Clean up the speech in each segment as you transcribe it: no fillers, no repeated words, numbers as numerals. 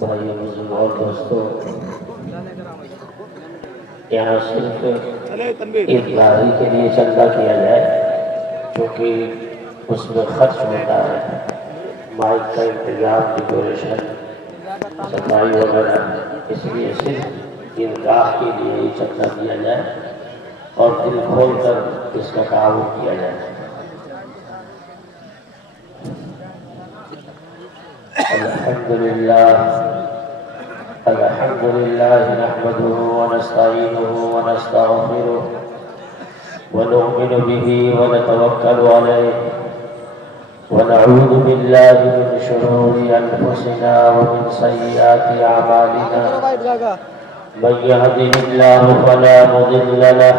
بھائی بزرگ اور دوستوں، یہاں صرف اظہاری کے لیے چندہ کیا جائے کیونکہ اس میں خرچ ہوتا ہے، مائک کا انتظام، ڈیکوریشن، صفائی وغیرہ، اس لیے صرف عیدگاہ کے لیے ہی چندہ دیا جائے اور دل کھول کر اس کا تعاون کیا جائے۔ الحمد لله نحمده ونستعينه ونستغفره ونؤمن به ونتوكل عليه ونعوذ بالله من شرور أنفسنا ومن سيئات أعمالنا، من يهده الله فلا مضل له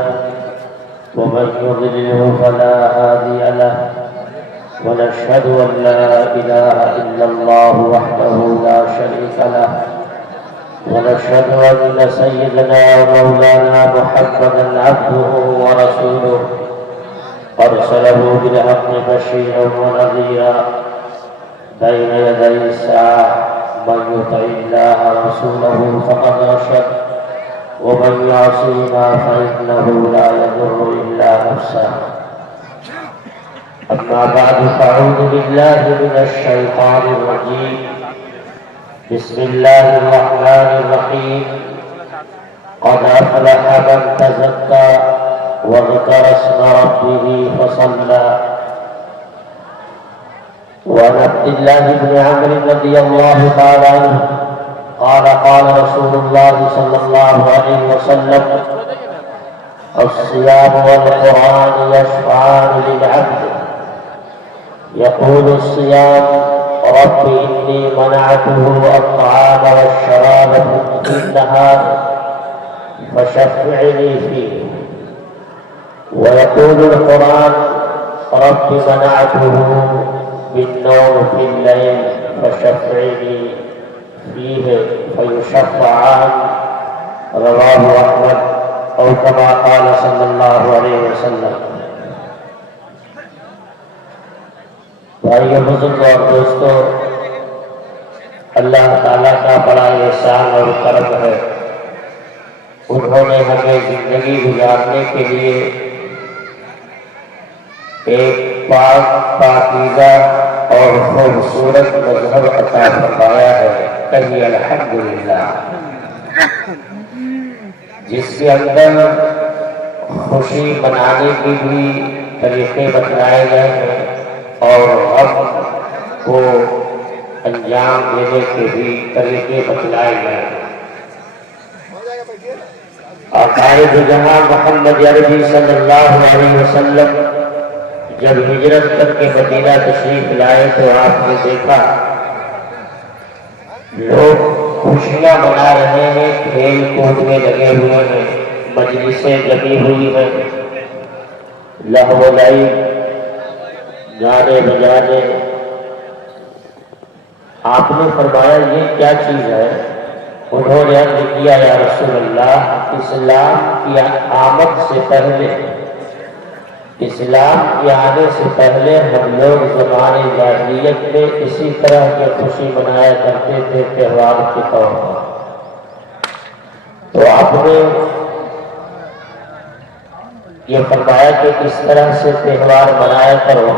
ومن يضلله فلا هادي له، ونشهد أن لا إله إلا الله وحده لا شريك له، ونشهد أن سيدنا ومولانا محمدا عبده ورسوله، أرسله بالحق بشيرا ونذيرا بين يدي الساعة، من يطع الله ورسوله فقد رشد، ومن يعصيهما فإنه لا يضر إلا نفسه. أما بعد فأعوذ بالله من الشيطان الرجيم، بسم الله الرحمن الرحيم. قد أفلح من تزكى وذكر اسم ربه فصلى. وعن عبد الله بن عمرو رضي الله تعالى عنه قال قال رسول الله صلى الله عليه وسلم: الصيام والقرآن يشفعان للعبد. يقول الصيام: رب إني منعته الطعام والشراب في النهار فشفعني فيه. ويقول القرآن: رب منعته بالنوم في الليل فشفعني فيه فيشفعان. رواه أحمد أو كما قال صلى الله عليه وسلم. بھائیو بزرگ اور دوستو، اللہ تعالیٰ کا بڑا احسان اور کرم ہے، انہوں نے ہمیں زندگی گزارنے کے لیے ایک پاک پاکیزہ اور خوبصورت مذہب عطا فرمایا ہے، کہیے الحمدللہ، جس کے اندر خوشی منانے کے بھی طریقے بتلائے گئے ہیں اور غم کو انجام دینے کے بھی طریقے بتلائے گئے ہیں۔ عقائد جہاں محمد عربی صلی اللہ علیہ وسلم جب ہجرت کر کے مدینہ تشریف لائے تو آپ نے دیکھا لوگ خوشیاں منا رہے ہیں، کھیل کود میں لگے ہوئے ہیں، مجلسیں لگی ہوئی ہیں، لہو و لعب، گانے بجانے۔ آپ نے فرمایا یہ کیا چیز ہے؟ انہوں نے عرض کیا یا رسول اللہ، اسلام کی آمد سے پہلے، اسلام کے آنے سے پہلے ہم لوگ زمانے جاہلیت میں اسی طرح کی خوشی منایا کرتے تھے تہوار کے طور پر۔ تو آپ نے یہ فرمایا کہ اس طرح سے تہوار منایا کرو۔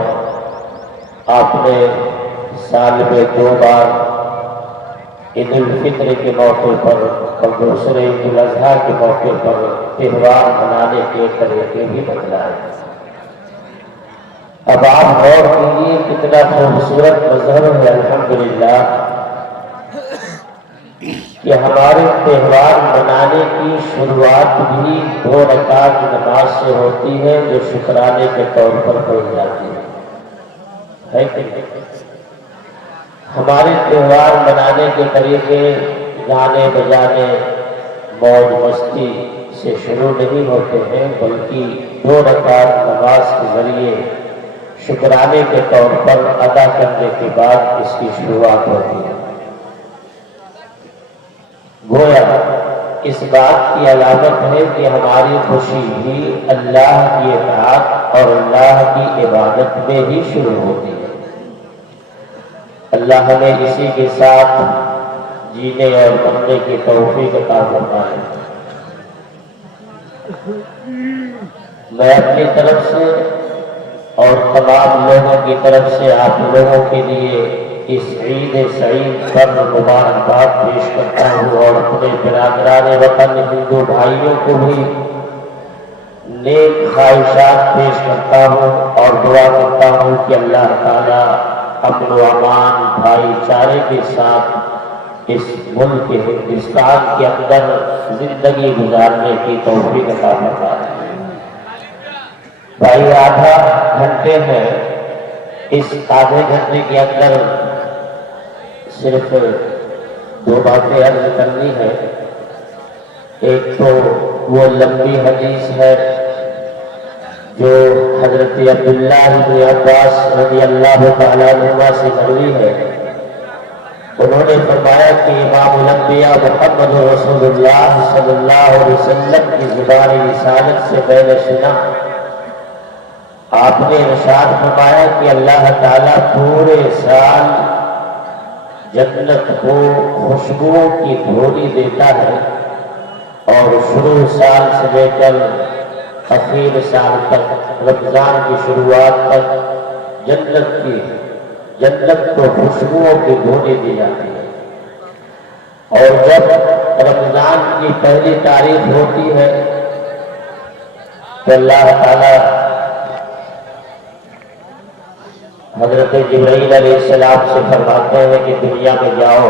آپ نے سال میں 2 بار عید الفطر کے موقع پر اور دوسرے عید الاضحیٰ کے موقع پر تہوار منانے کے طریقے بھی بتلائے۔ اب آپ غور کیجیے کتنا خوبصورت مذہب ہے الحمدللہ کہ ہمارے تہوار منانے کی شروعات بھی 2 رکعت نماز سے ہوتی ہے جو شکرانے کے طور پر پڑھی جاتی ہے کہ نہیں؟ ہمارے تہوار منانے کے طریقے گانے بجانے موج مستی سے شروع نہیں ہوتے ہیں، بلکہ 2 رکعت نماز کے ذریعے شکرانے کے طور پر ادا کرنے کے بعد اس کی شروعات ہوتی ہے۔ گویا اس بات کی علامت ہے کہ ہماری خوشی بھی اللہ کی اطاعت اور اللہ کی عبادت میں ہی شروع ہوتی ہے۔ اللہ ہمیں اسی کے ساتھ جینے اور مرنے کی توفیق عطا فرمائے۔ میں اپنی طرف سے اور تمام لوگوں کی طرف سے آپ لوگوں کے لیے اس عید سعید پر مبارکباد پیش کرتا ہوں اور اپنے برادران وطن ہندو بھائیوں کو بھی نیک خواہشات پیش کرتا ہوں اور دعا کرتا ہوں کہ اللہ تعالیٰ امن و امان بھائی چارے کے ساتھ اس ملک ہندوستان کے اندر زندگی گزارنے کی توفیق عطا فرمائے۔ بھائی آدھا گھنٹے ہے، اس آدھے گھنٹے کے اندر صرف دو باتیں عرض کرنی ہے۔ ایک تو وہ لمبی حدیث ہے جو حضرت عبداللہ بن عباس رضی اللہ تعالیٰ عنہما سے مروی ہے۔ انہوں نے فرمایا کہ امام الانبیاء محمد رسول اللہ صلی اللہ علیہ وسلم کی زبان رسالت سے میں نے سنا، آپ نے ارشاد فرمایا کہ اللہ تعالیٰ پورے سال جنت کو خوشبو کی دھولی دیتا ہے اور شروع سال سے لے کر اخیر سال تک، رمضان کی شروعات تک جنت کو خوشبوؤں کی دھولی دی جاتی ہے۔ اور جب رمضان کی پہلی تاریخ ہوتی ہے تو اللہ تعالیٰ حضرت جبرائیل علیہ السلام سے فرماتے ہیں کہ دنیا میں جاؤ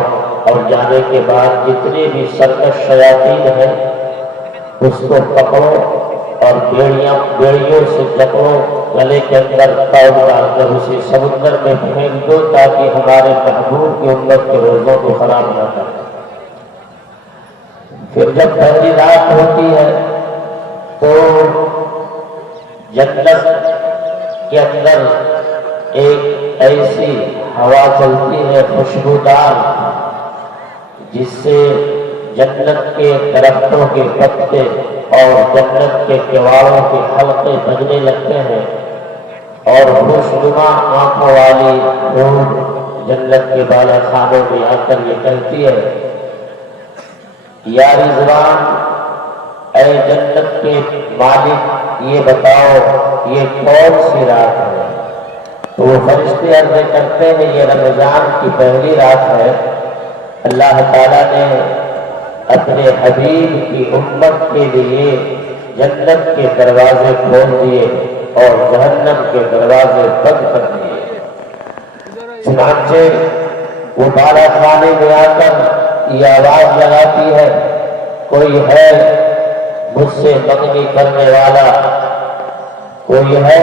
اور جانے کے بعد جتنے بھی سرکش شیاطین ہیں اس کو پکڑو اور بیڑیوں سے جکڑو، گلے کے اندر پاؤں ڈال کر اسے سمندر میں پھینک دو تاکہ ہمارے محبوب کی امت کے روزوں کو خراب نہ کرے۔ پھر جب پہلی رات ہوتی ہے تو جنت کے اندر ایک ایسی ہوا چلتی ہے خوشبودار جس سے جنت کے درختوں کے پتے اور جنت کے کیواڑوں کے حلقے بجنے لگتے ہیں اور خوشنما آنکھوں والی حور جنت کے بالا خانوں میں آ کر یہ کہتی ہے، یا رضوان، اے جنت کے مالک یہ بتاؤ یہ کون سی رات ہے؟ تو وہ فرشتے عرض کرتے ہیں یہ رمضان کی پہلی رات ہے، اللہ تعالیٰ نے اپنے حبیب کی امت کے لیے جنت کے دروازے کھول دیے اور جہنم کے دروازے بند کر دیے۔ چنانچہ وہ بالا خانے میں آ کر یہ آواز لگاتی ہے، کوئی ہے مجھ سے منگنی کرنے والا، کوئی ہے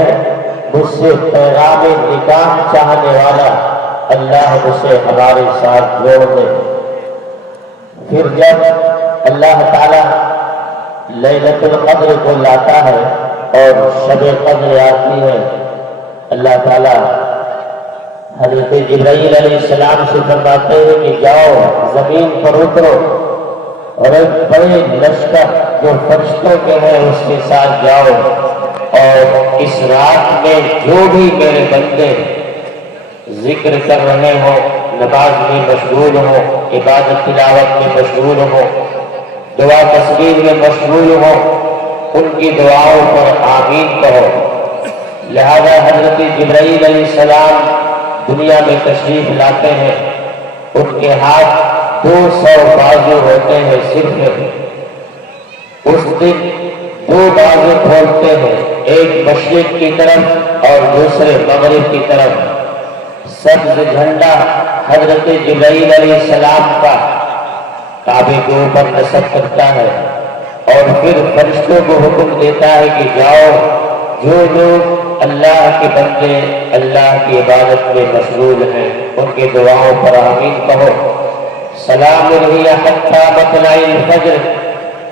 مجھ سے پیغام نکاح چاہنے والا، اللہ اسے ہمارے ساتھ جوڑ دے۔ پھر جب اللہ تعالیٰ لیلۃ القدر کو لاتا ہے اور شب قدر آتی ہے، اللہ تعالیٰ حضرت جبرائیل علیہ السلام سے فرماتے ہیں کہ جاؤ زمین پر اترو اور ایک بڑے لشکر جو فرشتوں کے ہیں اس کے ساتھ جاؤ اور اس رات میں جو بھی میرے بندے ذکر کر رہے ہوں، نماز میں مشغول ہوں، عبادت تلاوت میں مشغول ہوں، دعا تسبیح میں مشغول ہوں، ان کی دعاؤں پر آمین کہو۔ لہذا حضرت جبرائیل علیہ السلام دنیا میں تشریف لاتے ہیں، ان کے ہاتھ 200 بازو ہوتے ہیں، صرف اس دن 2 بازو کھولتے ہیں، ایک مشرق کی طرف اور دوسرے مغرب کی طرف۔ سبز جھنڈا حضرت جبرائیل علیہ السلام کا کعبے کے اوپر نصب کرتا ہے اور پھر فرشتوں کو حکم دیتا ہے کہ جاؤ جو لوگ اللہ کے بندے اللہ کی عبادت میں مشغول ہیں ان کے دعاؤں پر آمین کہو۔ سلام ہی حتی مطلع الفجر،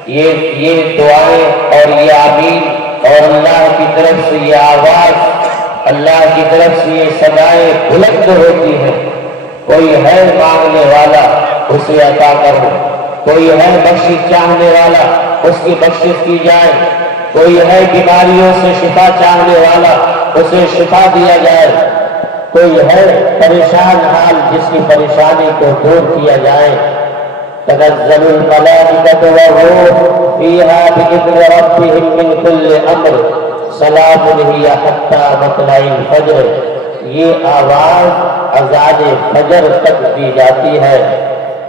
یہ دعائیں اور یہ آمین اور اللہ کی طرف سے یہ آواز، اللہ کی طرف سے یہ صدائیں بلند ہوتی ہیں۔ کوئی ہے مانگنے والا اسے عطا کرو، کوئی ہے بخشش چاہنے والا اس کی بخشش کی جائے، کوئی ہے بیماریوں سے شفا چاہنے والا اسے شفا دیا جائے، کوئی ہے پریشان حال جس کی پریشانی کو دور کیا جائے، تنزل الملائكة والروح فيها بإذن ربهم من كل أمر سلام هي حتى مطلع الفجر. یہ آواز اذان فجر تک دی جاتی ہے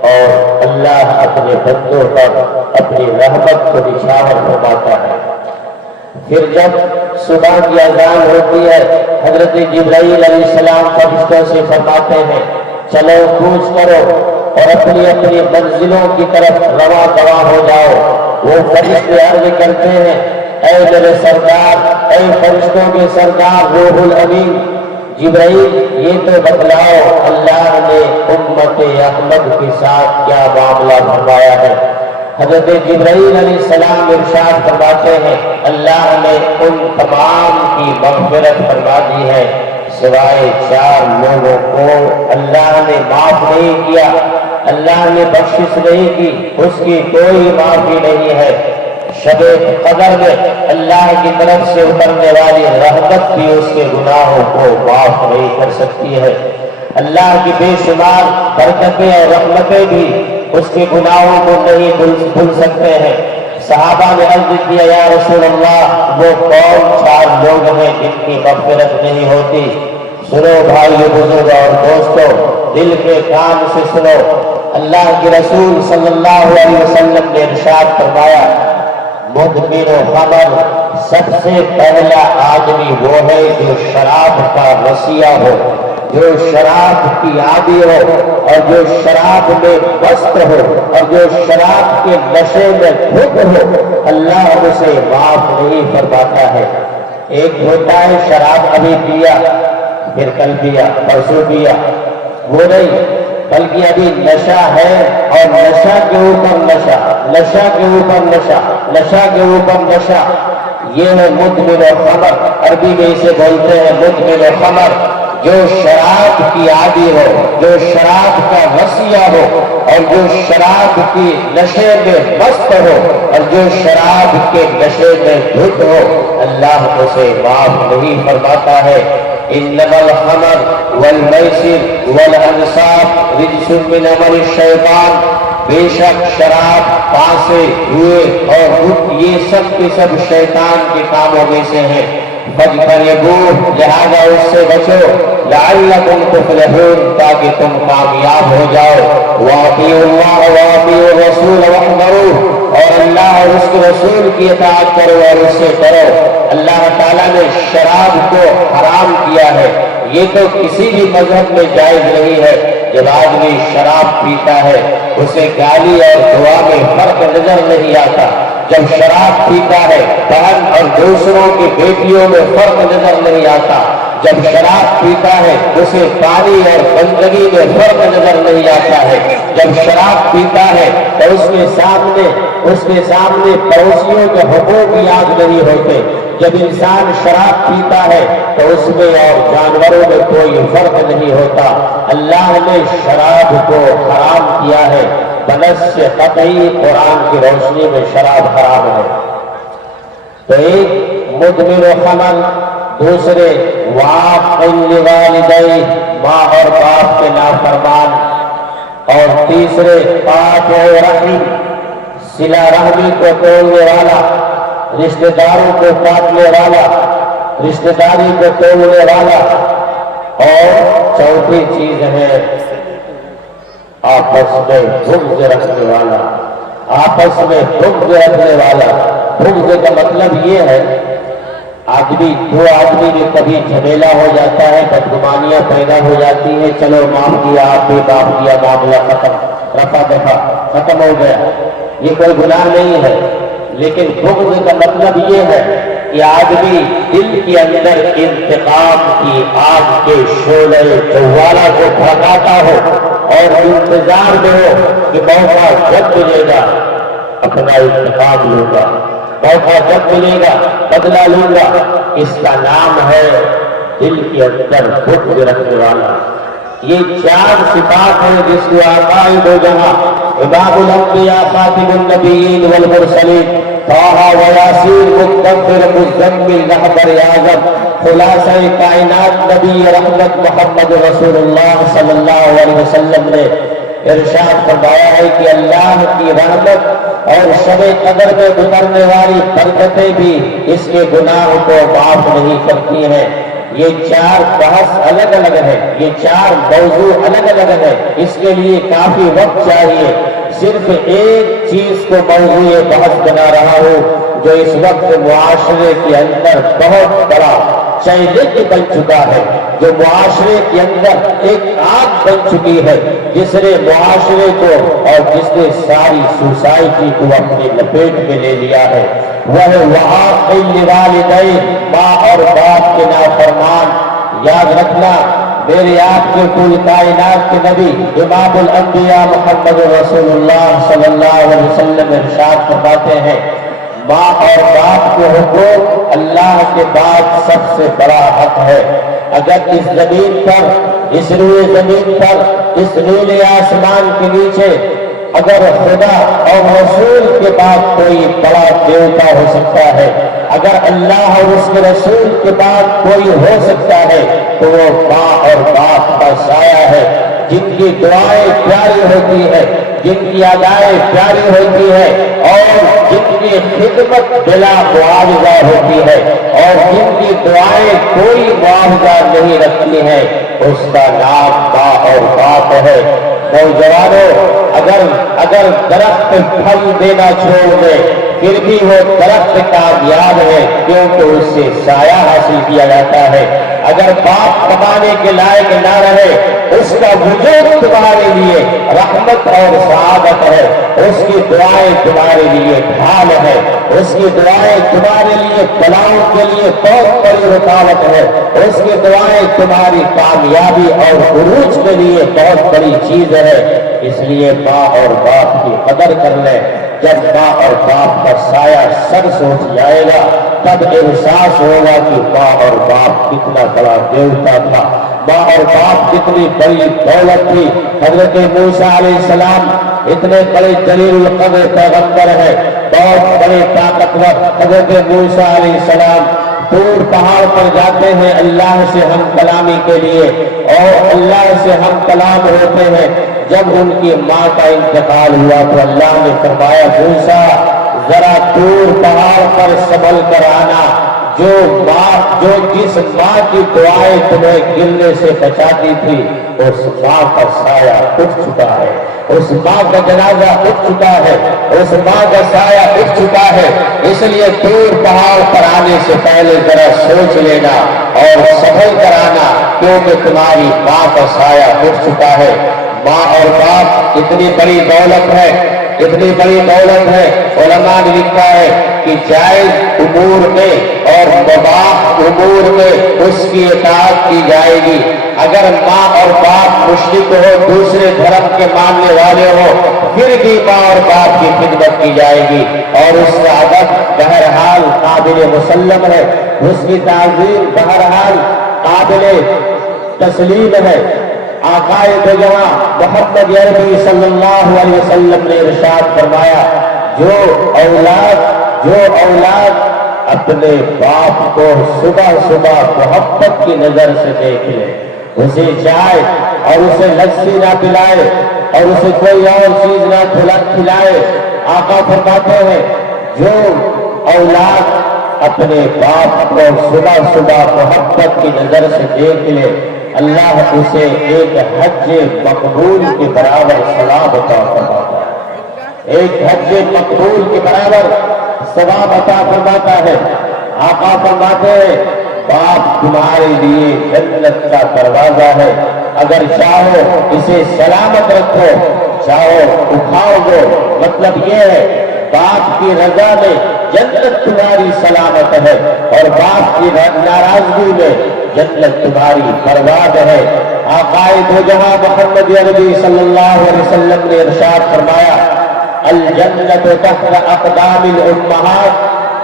اور اللہ اپنے بندوں پر اپنی رحمت کو نشان فرماتا ہے. پھر جب صبح کی اذان ہوتی ہے حضرت جبرائیل علیہ السلام فرشتوں سے فرماتے ہیں چلو کوچ کرو اور اپنی اپنی منزلوں کی طرف رواں دواں ہو جاؤ. وہ فرشتے عرض کرتے ہیں اے میرے سردار، اے فرشتوں کے سردار روح الامین جبرائیل، یہ تو بتلاؤ اللہ نے امت احمد کے ساتھ کیا معاملہ فرمایا ہے. حضرت جبرائیل علیہ السلام ارشاد فرماتے ہیں اللہ نے ان تمام کی مغفرت فرما دی ہے سوائے 4 لوگوں کو اللہ نے معاف نہیں کیا، اللہ نے بخشش نہیں کی، اس کی کوئی معافی نہیں ہے. شب قدر میں اللہ کی طرف سے اترنے والی رحمت بھی اس کے گناہوں کو معاف نہیں کر سکتی ہے. اللہ کی بے شمار برکتیں اور رحمتیں بھی اس کے گناہوں کو نہیں بھول سکتے ہیں. صحابہ نے عرض کیا یا رسول اللہ وہ کون 4 لوگ ہیں جن کی مغفرت نہیں ہوتی؟ سنو بھائیو بزرگ اور دوستو، دل کے کان سے سنو. اللہ کے رسول صلی اللہ علیہ وسلم نے ارشاد فرمایا مدمن خمر سب سے پہلا آدمی وہ ہے جو شراب کا رسیہ ہو، جو شراب کی عادی ہو اور جو شراب میں مست ہو اور جو شراب کے نشے میں دھت ہو، اللہ اسے معاف نہیں فرماتا ہے. ایک ہوتا ہے شراب ابھی پیا پھر کل پیا پرسوں پیا، وہ نہیں، بلکہ ابھی نشہ ہے اور نشہ کے اوپر نشہ، نشہ کے اوپر نشہ، نشہ کے اوپر نشہ. یہ ہے مدمن خمر، عربی میں اسے بولتے ہیں مدمن خمر. جو شراب کی عادی ہو، جو شراب کا رسیہ ہو اور جو شراب کی نشے میں مست ہو اور جو شراب کے نشے میں دھت ہو، اللہ اسے معاف نہیں فرماتا ہے. انما الخمر والمیسر والانصاب رجس من عمل الشیطان، بے شک شراب، پاسے، ہوئے اور دھت یہ سب کے سب شیطان کے کاموں میں سے ہیں. فاجتنبوہ، لہذا اس سے بچو، لعلکم تفلحون، تاکہ تم کامیاب ہو جاؤ. واطیعوا اللہ واطیعوا الرسول واحذروہ، اور اللہ اور اس کے رسول کی اطاعت کرو اور اس سے ڈرو. اللہ تعالیٰ نے شراب کو حرام کیا ہے. یہ تو کسی بھی مذہب میں جائز نہیں ہے. جب آدمی شراب پیتا ہے اسے گالی اور دعا میں فرق نظر نہیں آتا. جب شراب پیتا ہے بہن اور دوسروں کی بیٹیوں میں فرق نظر نہیں آتا. جب شراب پیتا ہے اسے پانی اور بندگی میں فرق نظر نہیں آتا ہے. جب شراب پیتا ہے تو اس کے سامنے پڑوسیوں کے حقوق یاد نہیں ہوتے. جب انسان شراب پیتا ہے تو اس میں اور جانوروں میں کوئی فرق نہیں ہوتا. اللہ نے شراب کو حرام کیا ہے. بنص قطعی قرآن کی روشنی میں شراب حرام ہے. تو ایک مدمن خمر، دوسرے واقع لوالدی، ماں اور باپ کے نافرمان، اور تیسرے قاطع رحم، صلہ رحمی کو توڑنے والا، رشتہ داروں کو کاٹنے والا، رشتہ داری کو توڑنے والا. اور چوتھی چیز ہے آپس میں بغض رکھنے والا، آپس میں بغض رکھنے والا. بغض کا مطلب یہ ہے دو آدمی میں کبھی جھمیلا ہو جاتا ہے، بدگمانیاں پیدا ہو جاتی ہیں، چلو معاف کیا، آپ بھی معاف کیا، معاملہ ختم، رفع دفع ختم ہو گیا. یہ کوئی گناہ نہیں ہے. لیکن بغض کا مطلب یہ ہے کہ آدمی دل کے اندر انتقام کی آگ کے شعلہ جوالہ کو بھڑکاتا ہو اور انتظار میں ہو کہ موقع جب ملے گا اپنا انتقام لوں گا، موقع جب ملے گا بدلہ لوں گا. اس کا نام ہے دل کے اندر بغض رکھنے والا. یہ 4 صفات ہیں جس کو عقائد و جہاں امام الانبیاء خاتم النبیین والمرسلین طٰہٰ و یاسین مدثر مزمل رہبر اعظم خلاصہ کائنات نبی رحمت محمد رسول اللہ صلی اللہ علیہ وسلم نے ارشاد فرمایا ہے کہ اللہ کی رحمت اور شب قدر میں گزرنے والی برکتیں بھی اس کے گناہ کو معاف نہیں کرتی ہیں۔ یہ چار بحث الگ الگ ہے، یہ چار موضوع الگ الگ ہے، اس کے لیے کافی وقت چاہیے۔ صرف ایک چیز کو موضوع بحث بنا رہا ہوں جو اس وقت معاشرے کے اندر بہت بڑا چیلنج بن چکا ہے، جو معاشرے کے اندر ایک آگ بن چکی ہے، جس نے معاشرے کو اور جس نے ساری سوسائٹی کو اپنے لپیٹ میں لے لیا ہے، وہ وعاقل والدین، ماں اور باپ کے نافرمان۔ یاد رکھنا، میرے آپ کے کل کائنات کے نبی امام الانبیاء محمد رسول اللہ صلی اللہ علیہ وسلم ارشاد فرماتے ہیں، ماں اور باپ کے حقوق اللہ کے بعد سب سے بڑا حق ہے۔ اگر اس زمین پر، اس روئے زمین پر، اس نیلے آسمان کے نیچے اگر خدا اور رسول کے بعد کوئی بڑا دیوتا ہو سکتا ہے، اگر اللہ اور اس کے رسول کے بعد کوئی ہو سکتا ہے تو وہ ماں اور باپ کا سایہ ہے، جن کی دعائیں پیاری ہوتی ہے، جن کی ادائیں پیاری ہوتی ہے اور جن کی خدمت بلا معاوضہ ہوتی ہے اور جن کی دعائیں کوئی معاوضہ نہیں رکھتی ہیں، اس کا نام ماں اور باپ ہے۔ نوجوانوں، اگر درخت پھل دینا چھوڑ دے پھر بھی وہ درخت کامیاب ہے، کیونکہ اس سے سایہ حاصل کیا جاتا ہے۔ اگر باپ کمانے کے لائق نہ رہے، اس کا وجود تمہارے لیے رحمت اور سعادت ہے، اس کی دعائیں تمہارے لیے ڈھال ہے، اس کی دعائیں تمہارے لیے بلاؤں کے لیے بہت بڑی رکاوٹ ہے، اس کی دعائیں تمہاری کامیابی اور عروج کے لیے بہت بڑی چیز ہے۔ اس لیے ماں اور باپ کی قدر کر لیں۔ جب ماں اور باپ کا سایہ سر سے اٹھ جائے گا تب احساس ہوگا کہ ماں اور باپ کتنا بڑا دیوتا تھا، ماں اور باپ کتنی بڑی دولت تھی۔ حضرت موسیٰ علیہ السلام اتنے بڑے جلیل القدر پیغمبر ہیں، بہت بڑے طاقتور۔ حضرت موسیٰ علیہ السلام دور پہاڑ پر جاتے ہیں اللہ سے ہم کلامی کے لیے، اور اللہ سے ہم کلام ہوتے ہیں۔ جب ان کی ماں کا انتقال ہوا تو اللہ نے فرمایا، موسیٰ ذرا دور پہاڑ پر سنبھل کر آنا، جس ماں کی دعائیں تمہیں گرنے سے بچاتی تھی اس ماں کا سایہ اٹھ چکا ہے، اس ماں کا جنازہ اٹھ چکا ہے، اس ماں کا سایہ اٹھ چکا ہے۔ اس لیے دور پہاڑ پر آنے سے پہلے ذرا سوچ لینا اور سنبھل کر آنا، کیونکہ تمہاری ماں کا سایہ اٹھ چکا ہے۔ ماں اور باپ اتنی بڑی دولت ہے، اتنی بڑی دولت ہے۔ علماء نے لکھا ہے کہ جائز امور میں اور مباح امور میں اس کی اطاعت کی جائے گی۔ اگر ماں اور باپ مشرک ہو، دوسرے دھرم کے ماننے والے ہو، پھر بھی ماں اور باپ کی خدمت کی جائے گی، اور اس کا ادب بہرحال قابل مسلم ہے، اس کی تعظیم بہرحال قابل تسلیم ہے۔ آقائے دو جہاں محمد عربی صلی اللہ علیہ وسلم نے ارشاد فرمایا، جو اولاد اپنے باپ کو صبح صبح محبت کی نظر سے دیکھ لے، اسے چائے اور اسے لسی نہ پلائے اور اسے کوئی اور چیز نہ کھلائے، آقا فرماتے ہیں جو اولاد اپنے باپ کو صبح صبح محبت کی نظر سے دیکھ لے، اللہ اسے ایک حج مقبول کے برابر ثواب عطا فرماتا ہے، ایک حج مقبول کے برابر ثواب عطا فرماتا ہے۔ آقا فرماتے ہیں باپ تمہارے لیے جنت کا دروازہ ہے، اگر چاہو اسے سلامت رکھو، چاہو اٹھاؤ دو۔ مطلب یہ ہے باپ کی رضا میں جنت تمہاری سلامت ہے اور باپ کی ناراضگی میں جنت تمہاری برباد ہے۔ آقائے دو جہاں محمد عربی صلی اللہ علیہ وسلم نے ارشاد فرمایا، الجنت تحت اقدام الامہات،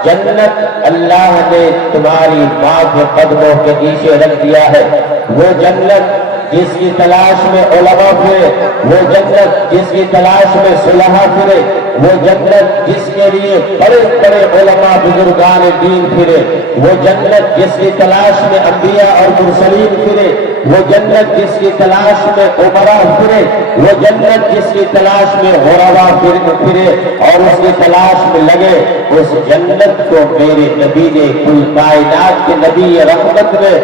جنت اللہ نے تمہاری ماں کے قدموں کے نیچے رکھ دیا ہے۔ وہ جنت جس کی تلاش میں علماء پھرے وہ جنت، جس کی تلاش میں صلحاء پھرے وہ جنت، جس کے لیے بڑے بڑے علماء بزرگان دین پھرے وہ جنت، جس کی تلاش میں انبیاء اور مرسلین پھرے وہ جنت، جس کی تلاش میں امراء پھرے وہ جنت، جس کی تلاش میں غرباء پھرے اور اس کی تلاش میں لگے، اس جنت کو میرے نبی نے کل کائنات کے نبی رحمت نے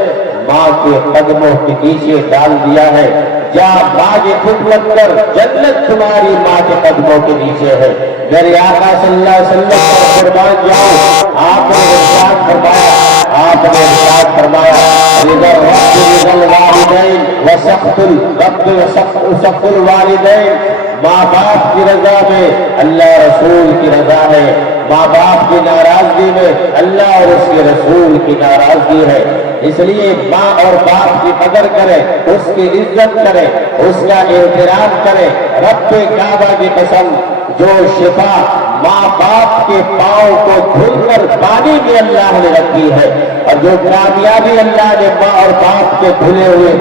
ماں کے قدموں کے نیچے ڈال دیا ہے۔ جا باغ خدمت کر، جنت تمہاری ماں کے قدموں کے نیچے ہے۔ میرے آقا صلی اللہ علیہ وسلم پر قربان جاؤں، آپ نے ارشاد فرمایا رضا الرب رضا الوالدین وسخط الرب وسخط الوالدین، ماں باپ کی رضا میں اللہ رسول کی رضا ہے، ماں باپ کی ناراضگی میں اللہ اور اس کے رسول کی ناراضگی ہے۔ اس لیے ماں اور باپ کی قدر کرے، اس کی عزت کرے، اس کا احترام کرے۔ رب کعبہ کی قسم، جو شفا ماں باپ کے پاؤں کو دھل کر پانی میں اللہ نے رکھی ہے، اور جو کامیابی اللہ نے ماں اور باپ کے دھلے ہوئے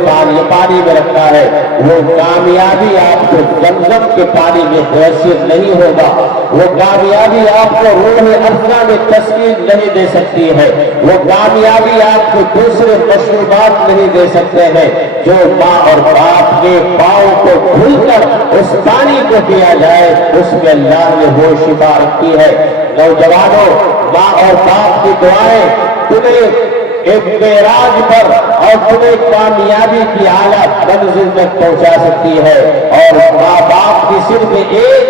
پانی میں رکھا ہے، وہ کامیابی آپ کو زمزم کے پانی میں میسر نہیں ہوگا، وہ کامیابی آپ کو روح افزا میں تسکین نہیں دے سکتی ہے، وہ کامیابی آپ کو دوسرے مشروبات نہیں دے سکتے ہیں۔ جو ماں اور باپ کے پاؤں کو دھل کر اس پانی کو پیا جائے، اس میں اللہ نے وہ شفا رکھی ہے۔ نوجوانوں، ماں اور باپ کی دعائیں تمہیں ایک معراج پر اور تمہیں کامیابی کی اعلیٰ منزل تک پہنچا سکتی ہے، اور ماں باپ کی صرف ایک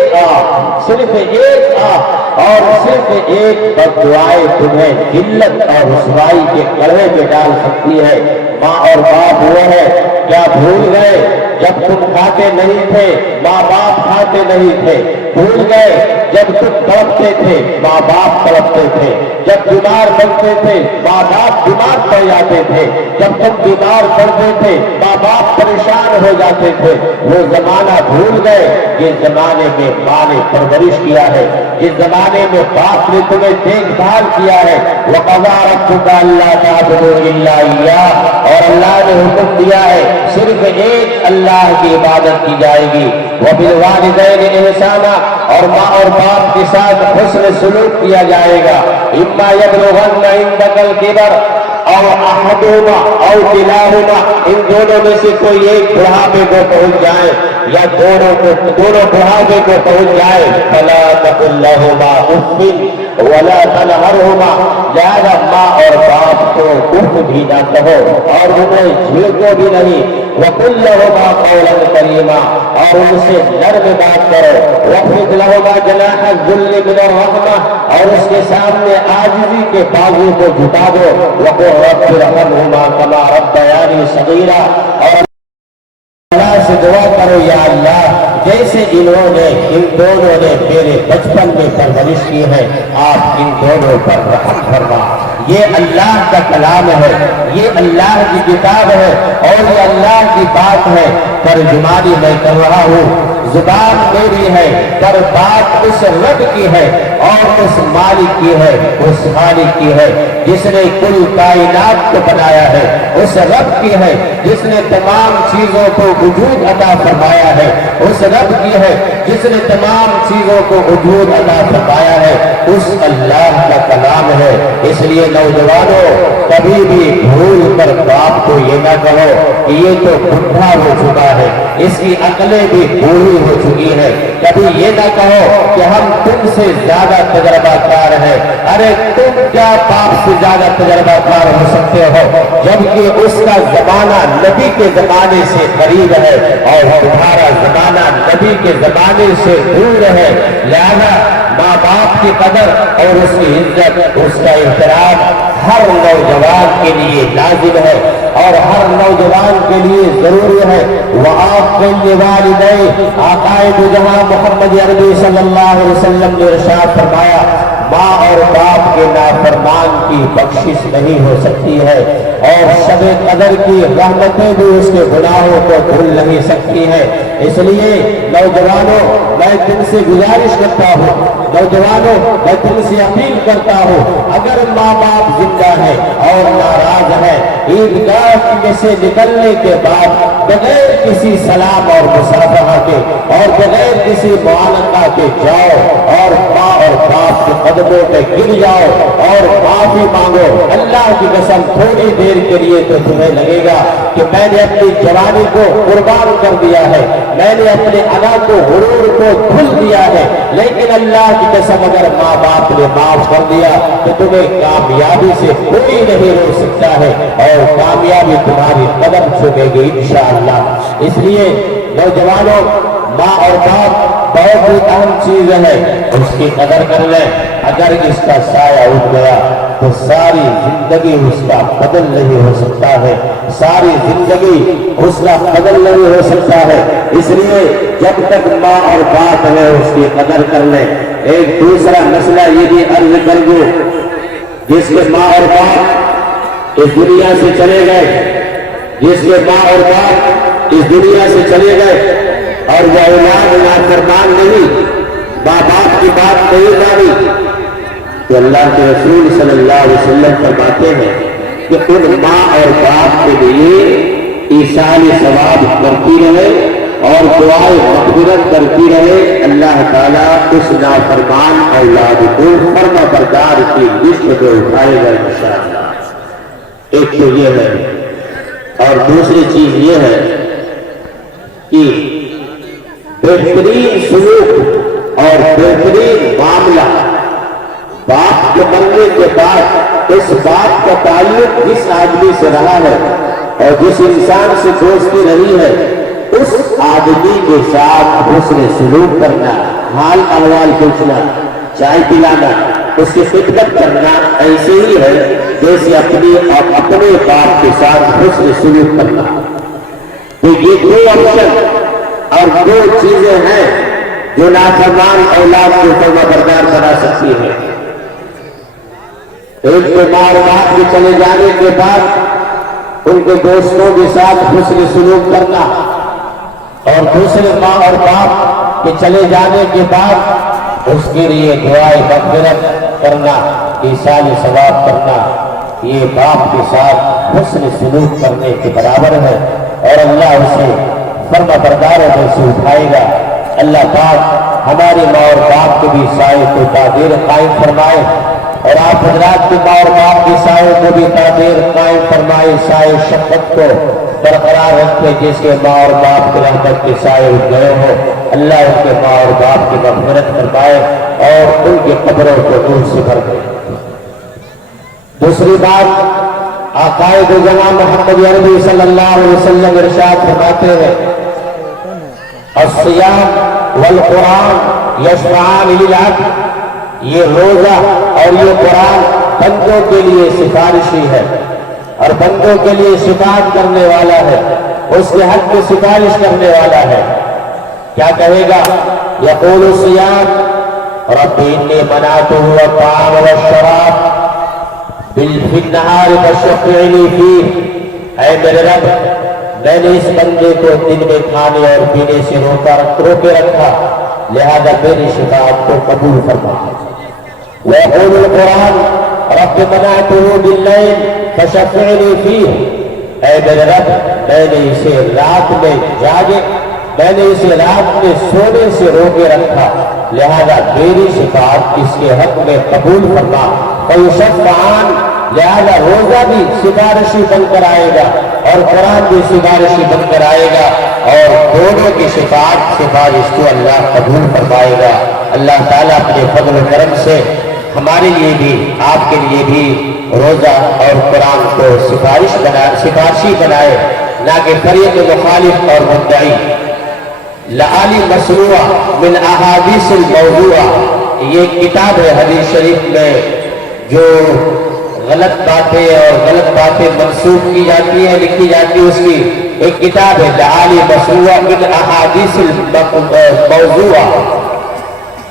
دعائیں تمہیں ذلت اور رسوائی کے گڑھے میں ڈال سکتی ہے۔ ماں اور باپ وہ ہے، کیا بھول گئے جب تم کھاتے نہیں تھے ماں باپ کھاتے نہیں تھے؟ بھول گئے جب تم تڑپتے تھے ماں باپ تڑپتے تھے؟ جب بیمار بنتے تھے ماں باپ بیمار پڑ جاتے تھے؟ جب تم بیمار پڑتے تھے ماں باپ پریشان ہو جاتے تھے؟ وہ زمانہ بھول گئے جس زمانے میں ماں نے پرورش کیا ہے، جس زمانے میں باپ نے تمہیں دیکھ بھال کیا ہے۔ وَقَضَىٰ رَبُّكَ أَلَّا تَعْبُدُوا إِلَّا إِيَّاهُ، اور اللہ نے حکم دیا ہے صرف ایک اللہ کی عبادت کی جائے گی۔ وَبِالْوَالِدَيْنِ إِحْسَانًا، اور ماں اور باپ کے ساتھ حسن سلوک کیا جائے گا۔ إِمَّا يَبْلُغَنَّ عِندَكَ الْكِبَرَ اور احدہما او کلاہما، ان دونوں میں سے کوئی ایک بڑھاپے کو پہنچ جائے یا دونوں بڑھاپے کو پہنچ جائے، فلا تقل لہما اف ولا تنہرہما، لہذا ماں اور باپ کو اف بھی نہ کہو اور انہیں جھڑکو بھی نہیں۔ وقل لہما قولا کریما، اور ان سے نرم بات کرو۔ واخفض لہما جناح الذل من الرحمہ، اور اس کے سامنے عاجزی کے بازو کو جھکا دو۔ وقل رب ارحمہما کما ربیانی صغیرا، اور اللہ سے دعا کرو یا اللہ جیسے ان دونوں نے میرے بچپن میں پرورش کی ہے، آپ ان دونوں پر رحم فرما۔ یہ اللہ کا کلام ہے، یہ اللہ کی کتاب ہے، اور یہ اللہ کی بات ہے۔ ترجمانی میں کر رہا ہوں، زبان میری ہے پر بات اس رب کی ہے اور اس مالک کی ہے، اس خالق کی ہے جس نے کل کائنات کو بنایا ہے، اس رب کی ہے جس نے تمام چیزوں کو وجود عطا فرمایا ہے، اس رب کی ہے جس نے تمام چیزوں کو وجود عطا فرمایا ہے، اس اللہ کا کلام ہے۔ اس لیے نوجوانوں، کبھی بھی بھول کر باپ کو یہ نہ کہو کہ یہ تو بڈھا ہو چکا ہے، اس کی عقلیں بھی بوڑھی ہو چکی ہے۔ کبھی یہ نہ کہو کہ ہم تم سے زیادہ تجربہ کار ہیں، ارے تم کیا باپ سے زیادہ تجربہ کار ہو سکتے ہو جبکہ اس کا زمانہ نبی کے زمانے سے قریب ہے اور تمہارا زمانہ نبی کے زمانے سے دور ہے۔ لہذا ماں باپ کی قدر اور اس کی عزت، اس کا احترام ہر نوجوان کے لیے لازم ہے اور ہر نوجوان کے لیے ضروری ہے۔ وَأَقِمْ لِوَالِدَيْكَ، آقائے دو جہاں محمد عربی صلی اللہ علیہ وسلم نے ارشاد فرمایا، ماں اور باپ کے نافرمان کی بخشش نہیں ہو سکتی ہے، اور شب قدر کی رحمتیں بھی اس کے گناہوں کو دھل نہیں سکتی ہے۔ اس لیے نوجوانوں، میں تم سے گزارش کرتا ہوں، نوجوانوں میں تم سے اپیل کرتا ہوں، اگر ماں باپ زندہ ہے اور ناراض ہے، عیدگاہ میں سے نکلنے کے بعد بغیر کسی سلام اور مصافحہ کے اور بغیر کسی معانقہ کے جاؤ اور ماں اور باپ کے قدموں پہ گر جاؤ اور معافی مانگو۔ اللہ کی قسم تھوڑی دیر کے لیے تو تمہیں لگے گا کہ میں نے اپنی جوانی کو قربان کر دیا ہے، میں نے اپنے انا کو غرور کو دھل دیا ہے، لیکن اللہ کی قسم اگر ماں باپ نے معاف کر دیا تو تمہیں کامیابی سے کوئی نہیں روک سکتا ہے، اور کامیابی تمہاری قدم چھوڑے گی انشاءاللہ۔ اس لیے نوجوانوں، ماں اور باپ بہت ہی اہم چیز ہے، اس کی قدر کر لیں۔ اگر اس کا سایہ اٹھ گیا تو ساری زندگی اس کا بدل نہیں ہو سکتا ہے، ساری زندگی اس کا بدل نہیں ہو سکتا ہے۔ اس لیے جب تک ماں اور باپ ہے اس کی قدر کر لیں۔ ایک دوسرا مسئلہ یہ بھی عرض کر دوں، جس کے ماں اور باپ اس دنیا سے چلے گئے، جس کے ماں اور باپ اس دنیا سے چلے گئے اور وہ اولاد نافرمان نہیں، ماں باپ کی بات نہیں مانی، تو اللہ کے رسول صلی اللہ علیہ وسلم فرماتے ہیں کہ ان ماں اور باپ کے لیے ایصال ثواب کرتی رہے اور دعائے مغفرت کرتی رہے، اللہ تعالیٰ اس نافرمان اولاد کو فرما بردار کی لسٹ میں اٹھائے گا انشاءاللہ۔ ایک تو یہ ہے، اور دوسری چیز یہ ہے کہ بہترین سلوک اور بہترین معاملہ باپ کے مرنے کے بعد اس باپ کا تعلق جس آدمی سے رہا ہے اور جس انسان سے دوستی رہی ہے، اس آدمی کے ساتھ حسن سلوک کرنا، حال احوال پوچھنا، چائے پلانا، اس کی خدمت کرنا ایسے ہی ہے جیسے اپنے باپ کے ساتھ حسن سلوک کرنا۔ تو یہ دو آپشن اور دو چیزیں ہیں جو نافرمان اولاد کو فرما بردار بنا سکتی ہے۔ ایک تو ماں اور باپ کے چلے جانے کے بعد ان کے دوستوں کے ساتھ حسن سلوک کرنا، اور دوسرے ماں اور باپ کے چلے جانے کے بعد اس کے لیے دعائے مغفرت کرنا، ایصال ثواب کرنا، یہ باپ کے ساتھ حسن سلوک کرنے کے برابر ہے، اور اللہ اسے فرما برداروں میں سے اٹھائے گا۔ اللہ پاک ہمارے ماں اور باپ کے بھی سائے کو تعبیر قائم فرمائے، اور آپ حضرات کے ماں اور باپ کے سائے کو بھی تعبیر قائم فرمائے، سائے شفقت کو برقرار رکھے، جس کے ماں اور باپ کے رحمت کے سائے اٹھ گئے ہو، اللہ ان کے ماں اور باپ کی مغفرت فرمائے اور ان کی قبروں کو نور سے بھر دے۔ دوسری بات، عقائد جناب محمد عربی صلی اللہ علیہ وسلم ارشاد فرماتے ہیں، الصیام والقرآن یشفعان للعبد، یہ روزہ اور یہ قرآن بندوں کے لیے سفارشی ہے اور بندوں کے لیے شفاعت کرنے والا ہے، اس کے حق میں سفارش کرنے والا ہے۔ کیا کہے گا؟ یقول الصیام رب انی منعته الطعام والشراب فی النہار فشفعنی فیہ، اے میرے رب میں نے اس بندے کو دن میں کھانے اور پینے سے روکے رکھا، لہذا میری شفاعت کو قبول فرما۔ ويقول القرآن رب منعته بالليل فشفعني فيه، اے میرے رب میں نے اسے رات میں جاگے، میں نے اسے رات میں سونے سے روکے رکھا، لہذا میری شفاعت اس کے حق میں قبول فرما۔ فیشفعان، لہذا روزہ بھی سفارشی بن کر آئے گا اور قرآن بھی سفارشی بن کر آئے گا، اور دونوں کی سفارش کو اللہ قبول فرمائے گا۔ اللہ تعالیٰ اپنے فضل و کرم سے ہمارے لیے بھی، آپ کے لیے بھی روزہ اور قرآن کو سفارشی بنائے، نہ کہ فریق مخالف اور مدعی۔ لعالی مسروع من احادیث الموضوع، یہ کتاب ہے حدیث شریف میں جو غلط باتیں اور غلط باتیں منسوخ کی جاتی ہیں، لکھی جاتی ہے، اس کی ایک کتاب ہے لعالی مسروع من احادیث الموضوع۔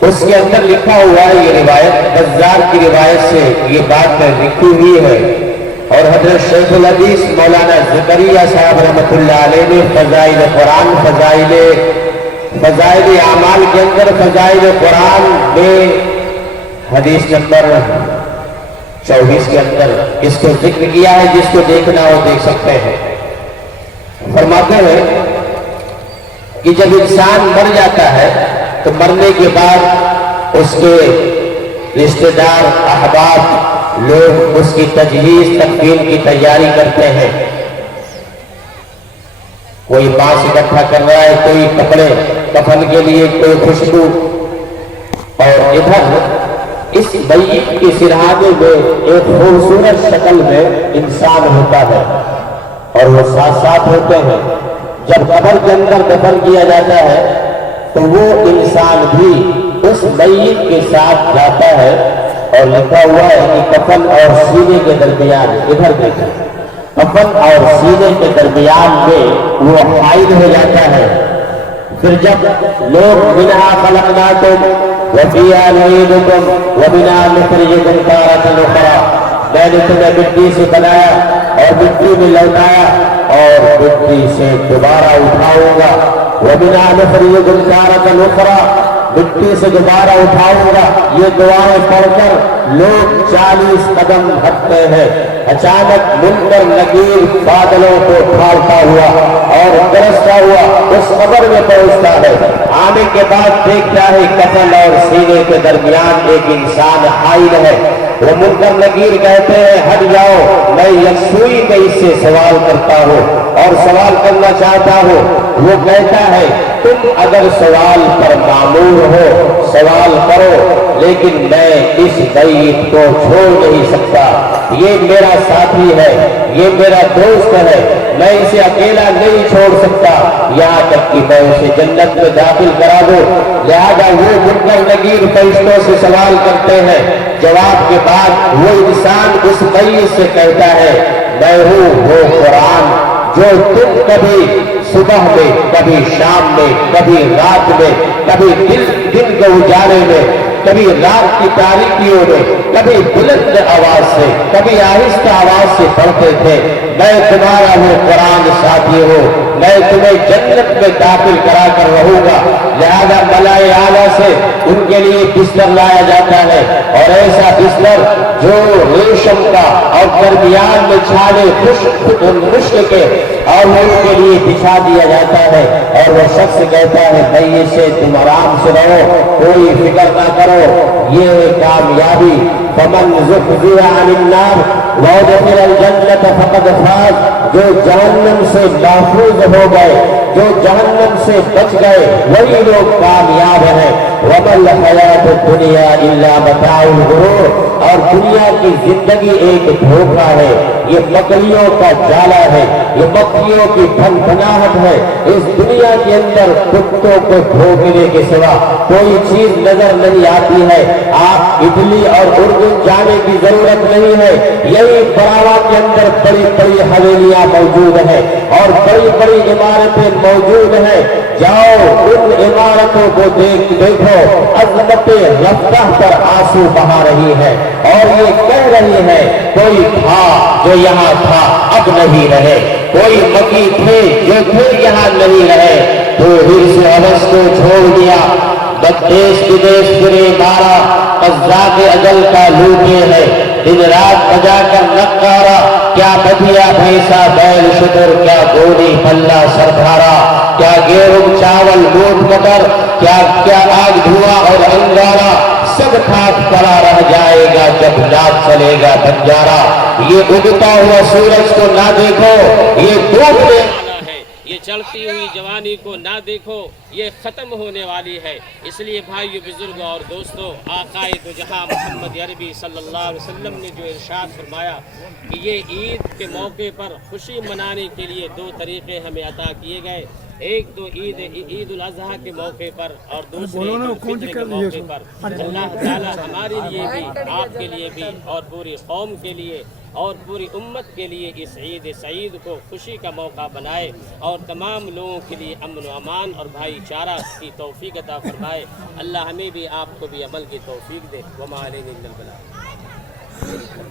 اس کے اندر لکھا ہوا ہے یہ روایت، بزار کی روایت سے یہ بات لکھی ہوئی ہے، اور حضرت شیخ الحدیث مولانا زکریا صاحب رحمۃ اللہ علیہ نے فضائل قرآن، فضائل اعمال کے اندر فضائل قرآن میں حدیث نمبر 24 کے اندر اس کو ذکر کیا ہے، جس کو دیکھنا ہو دیکھ سکتے ہیں۔ فرماتے ہیں کہ جب انسان مر جاتا ہے تو مرنے کے بعد اس کے رشتہ دار، احباب لوگ اس کی تجہیز، تکفین کی تیاری کرتے ہیں۔ کوئی بانس اکٹھا کر رہا ہے، کوئی کپڑے کفن کے لیے، کوئی خوشبو، اور ادھر اس میت کے سرہانے میں ایک خوبصورت شکل میں انسان ہوتا ہے اور وہ ساتھ ساتھ ہوتے ہیں۔ جب قبر کے اندر دفن کیا جاتا ہے تو وہ انسان بھی اس میت کے ساتھ جاتا ہے، اور لکھا ہوا ہے کہ کفن اور سینے کے درمیان، ادھر دیکھیں، کفن اور سینے کے درمیان میں وہ حائل ہو جاتا ہے۔ پھر جب لوگ منہا خلقناکم وفیہا نعیدکم ومنہا نخرجکم تارۃ اخری، میں نے تمہیں مٹی سے بنایا اور مٹی میں لوٹایا اور مٹی سے دوبارہ اٹھاؤں گا، ومنہا نخرجکم تارۃ اخری، مٹی سے دوبارہ اٹھاؤں گا۔ یہ دعائیں پڑھ کر لوگ 40 قدم ہٹتے ہیں۔ اچانک منکر نکیر بادلوں کو اٹھاتا ہوا اور برستا ہوا اس قبر میں پہنچتا ہے۔ آنے کے بعد دیکھتا ہے کفن اور سینے کے درمیان ایک انسان حائل ہے۔ وہ منکر نکیر کہتے ہیں ہٹ جاؤ، میں یکسوئی میں اس سے سوال کرتا ہوں اور سوال کرنا چاہتا ہوں۔ وہ کہتا ہے تم اگر سوال پر مامور ہو سوال کرو، لیکن میں اس میت کو چھوڑ نہیں سکتا، یہ میرا ساتھی ہے، یہ میرا دوست ہے، میں اسے اکیلا نہیں چھوڑ سکتا یہاں تک کہ میں اسے جنت میں داخل کرا دوں۔ لہذا وہ منکر نکیر فرشتوں سے سوال کرتے ہیں۔ جواب کے بعد وہ انسان اس میت سے کہتا ہے میں ہوں وہ قرآن جو تم کبھی صبح میں، کبھی شام میں، کبھی رات میں، کبھی دن کے اجالے میں، کبھی رات کی تاریکیوں میں، کبھی بلند آواز سے، کبھی آہستہ آواز سے پڑھتے تھے۔ میں تمہارا وہ قرآن ساتھی ہوں، میں تمہیں جنت میں داخل کرا کر رہوں گا۔ لہذا ملائے اعلیٰ سے ان کے لیے بستر لایا جاتا ہے، اور ایسا بستر جو ریشم کا اور درمیان میں چھالے مشک کے، اور ان کے لیے بچھا دیا جاتا ہے، اور وہ شخص کہتا ہے میت سے تم آرام سے رہو، کوئی فکر نہ کرو، یہ ہے کامیابی۔ فمن زحزح عن النار وادخل الجنت فقد فاز، جو جہنم سے محفوظ ہو گئے، جو جہنم سے بچ گئے، وہی لوگ کامیاب ہیں۔ وما الحیات الدنیا الا متاع الغرور، اور دنیا کی زندگی ایک دھوکہ ہے، یہ مکڑیوں کا جالا ہے، یہ مکھیوں کی پھنپھناہٹ ہے۔ اس دنیا کے اندر کتوں کو بھونکنے کے سوا کوئی چیز نظر نہیں آتی ہے۔ آپ اٹلی اور اردن جانے کی ضرورت نہیں ہے، یہی براوا کے اندر بڑی بڑی حویلیاں موجود ہیں اور بڑی بڑی عمارتیں موجود ہیں۔ جاؤ ان عمارتوں کو دیکھو، عظمت رفتہ پر آنسو بہا رہی ہے اور یہ کہہ رہی ہے کوئی تھا جو یہاں تھا اب نہیں رہے، کوئی مکی تھے جو پھر یہاں نہیں رہے، تو ہرس ہوس کو چھوڑ دیا، دیش بدیش پھرے مارا، قذاق اجل کا لوٹے ہے، دن رات بجا کر نقارا، کیا بدھیا بھینسا بیل شتر، کیا گوڑی پلہ سردھارا، کیا گیہوں چاول موٹ مٹر، کیا آگ دھواں اور انگارا، سب خاک پڑا رہ جائے گا جب ناچ چلے گا بنجارا۔ یہ اگتا ہوا سورج کو نہ دیکھو، یہ ڈوبنے یہ چڑھتی ہوئی جوانی کو نہ دیکھو، یہ ختم ہونے والی ہے۔ اس لیے بھائیو، بزرگوں اور دوستوں، آقائے دو جہاں محمد عربی صلی اللہ علیہ وسلم نے جو ارشاد فرمایا کہ یہ عید کے موقع پر خوشی منانے کے لیے 2 طریقے ہمیں عطا کیے گئے، ایک تو عید الاضحیٰ کے موقع پر اور دوسرے عید الفطر کے موقع پر۔ اللہ تعالی ہمارے لیے بھی، آپ کے لیے بھی اور پوری قوم کے لیے اور پوری امت کے لیے اس عید سعید کو خوشی کا موقع بنائے اور تمام لوگوں کے لیے امن و امان اور بھائی چارہ کی توفیق عطا فرمائے۔ اللہ ہمیں بھی آپ کو بھی عمل کی توفیق دے۔ وما علینا الا البلاغ۔